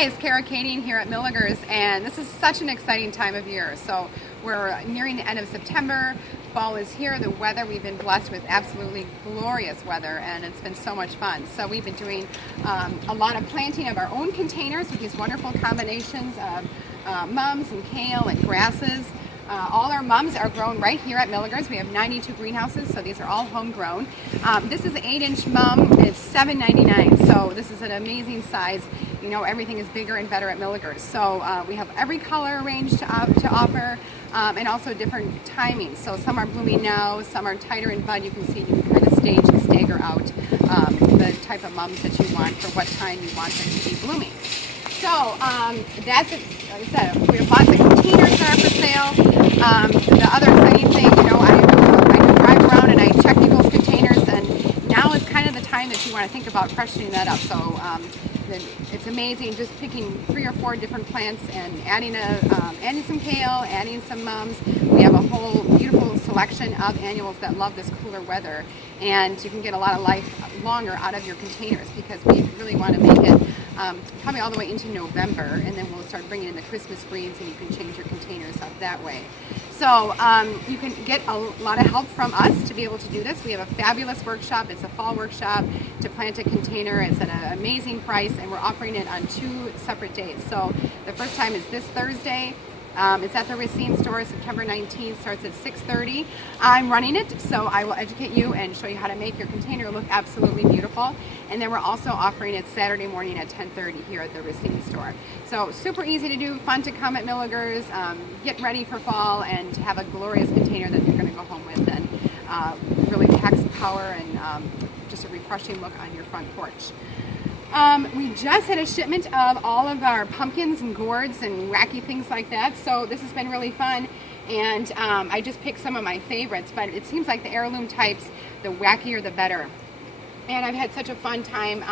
Hi, it's Kara Kading here at Milligers, and this is such an exciting time of year. So we're nearing the end of September. Fall is here. The weather, we've been blessed with absolutely glorious weather, and it's been so much fun. So we've been doing a lot of planting of our own containers with these wonderful combinations of mums and kale and grasses. All our mums are grown right here at Milligers. We have 92 greenhouses, so these are all homegrown. This is an 8-inch mum. It's $7.99, so this is an amazing size. You know, everything is bigger and better at Milligers. So we have every color range to offer, and also different timings. So some are blooming now, some are tighter in bud. You can see, you can kind of stage and stagger out the type of mums that you want for what time you want them to be blooming. So that's it. Like I said, we have lots of containers that are for sale. The other exciting thing, you know, I can drive around and I check people's containers, and now is kind of the time that you want to think about freshening that up. So it's amazing just picking 3 or 4 different plants and adding some kale, adding some mums. We have a whole beautiful selection of annuals that love this cooler weather, and you can get a lot of life longer out of your containers because we really want to make it probably all the way into November, and then we'll start bringing in the Christmas greens, and you can change your containers up that way. So you can get a lot of help from us to be able to do this. We have a fabulous workshop. It's a fall workshop to plant a container. It's at an amazing price, and we're offering it on 2 separate days. So the first time is this Thursday. It's at the Freshen store, September 19th, starts at 6:30. I'm running it, so I will educate you and show you how to make your container look absolutely beautiful. And then we're also offering it Saturday morning at 10:30 here at the Freshen store. So super easy to do, fun to come at Milligers, get ready for fall, and have a glorious container that you're going to go home with, and really pack some power and just a refreshing look on your front porch. We just had a shipment of all of our pumpkins and gourds and wacky things like that, so this has been really fun. And I just picked some of my favorites, but it seems like the heirloom types, the wackier the better. And I've had such a fun time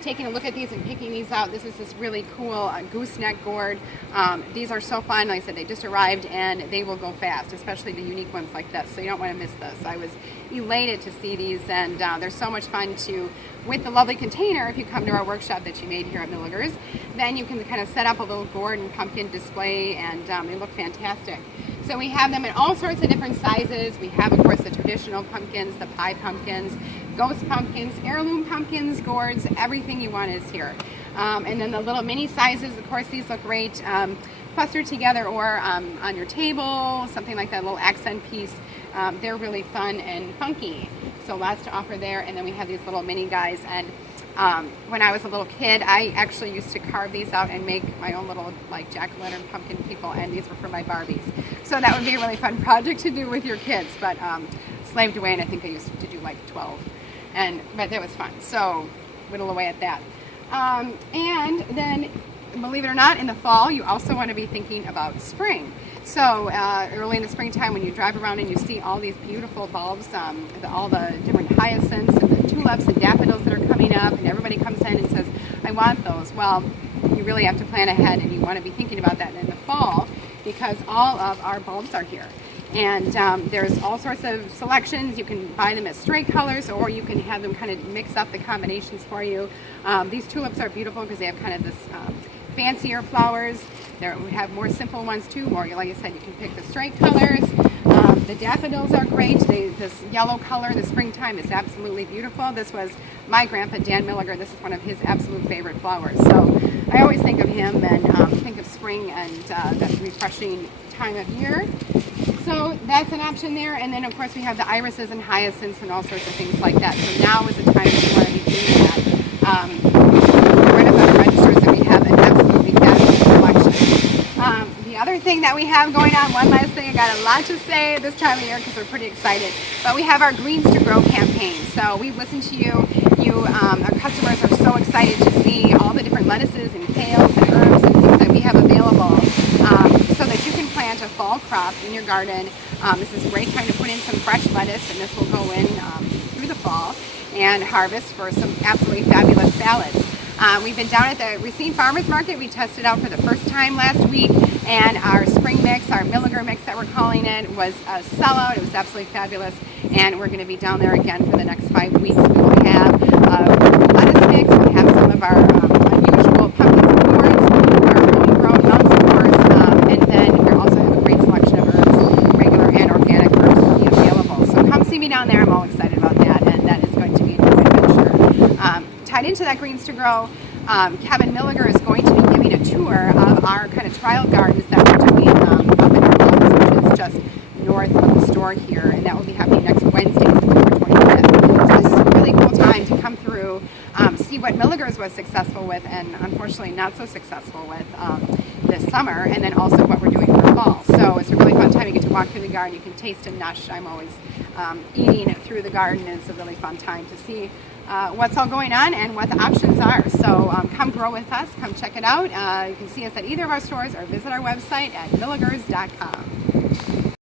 taking a look at these and picking these out. This is this really cool gooseneck gourd. These are so fun. Like I said, they just arrived and they will go fast, especially the unique ones like this. So you don't want to miss this. I was elated to see these, and they're so much fun to, with the lovely container, if you come to our workshop that you made here at Milligers, then you can kind of set up a little gourd and pumpkin display, and they look fantastic. So we have them in all sorts of different sizes. We have, of course, the traditional pumpkins, the pie pumpkins, ghost pumpkins, heirloom pumpkins, gourds, everything you want is here. And then the little mini sizes, of course, these look great clustered together or on your table, something like that, a little accent piece. They're really fun and funky. So lots to offer there. And then we have these little mini guys. And when I was a little kid, I actually used to carve these out and make my own little like jack-o'-lantern pumpkin people, and these were for my Barbies. So that would be a really fun project to do with your kids, but slaved away, and I think I used to do like 12. But that was fun, so whittle away at that. And then, believe it or not, in the fall, you also want to be thinking about spring. So early in the springtime, when you drive around and you see all these beautiful bulbs, all the different hyacinths and the tulips and daffodils that are coming up, and everybody comes in and says, I want those. Well, you really have to plan ahead, and you want to be thinking about that in the fall, because all of our bulbs are here. And there's all sorts of selections. You can buy them as straight colors, or you can have them kind of mix up the combinations for you. These tulips are beautiful because they have kind of this fancier flowers. We have more simple ones too, or like I said, you can pick the straight colors. The daffodils are great. This yellow color in the springtime is absolutely beautiful. This was my grandpa, Dan Milliger. This is one of his absolute favorite flowers. So I always think of him and think of spring and that refreshing time of year. So that's an option there. And then, of course, we have the irises and hyacinths and all sorts of things like that. So now is the time that you want to be doing that. Right up on the registers that we have an absolutely fabulous selection. The other thing that we have going on, one last thing, I got a lot to say this time of year because we're pretty excited, but we have our Greens to Grow campaign. So we've listened to you. Our customers are so excited to see all the different lettuces and kales and herbs and things that we have available, so that you can plant a fall crop in your garden. This is a great time to put in some fresh lettuce, and this will go in through the fall and harvest for some absolutely fabulous salads. We've been down at the Freshen Farmers Market. We tested out for the first time last week, and our spring mix, our Milliger mix that we're calling it, was a sellout. It was absolutely fabulous, and we're going to be down there again for the next 5 weeks. We will have lettuce mix, we have some of our unusual pumpkins and gourds, tied into that Greens to Grow, Kevin Milliger is going to be giving a tour of our kind of trial gardens that we're doing up in our house, which is just north of the store here, and that will be happening next Wednesday, September 25th. So this is a really cool time to come through, see what Milliger's was successful with and unfortunately not so successful with this summer, and then also what we're doing for fall. So it's a really fun time. You get to walk through the garden, you can taste and nush. I'm always eating through the garden, and it's a really fun time to see what's all going on and what the options are. So come grow with us, come check it out. You can see us at either of our stores or visit our website at milligers.com.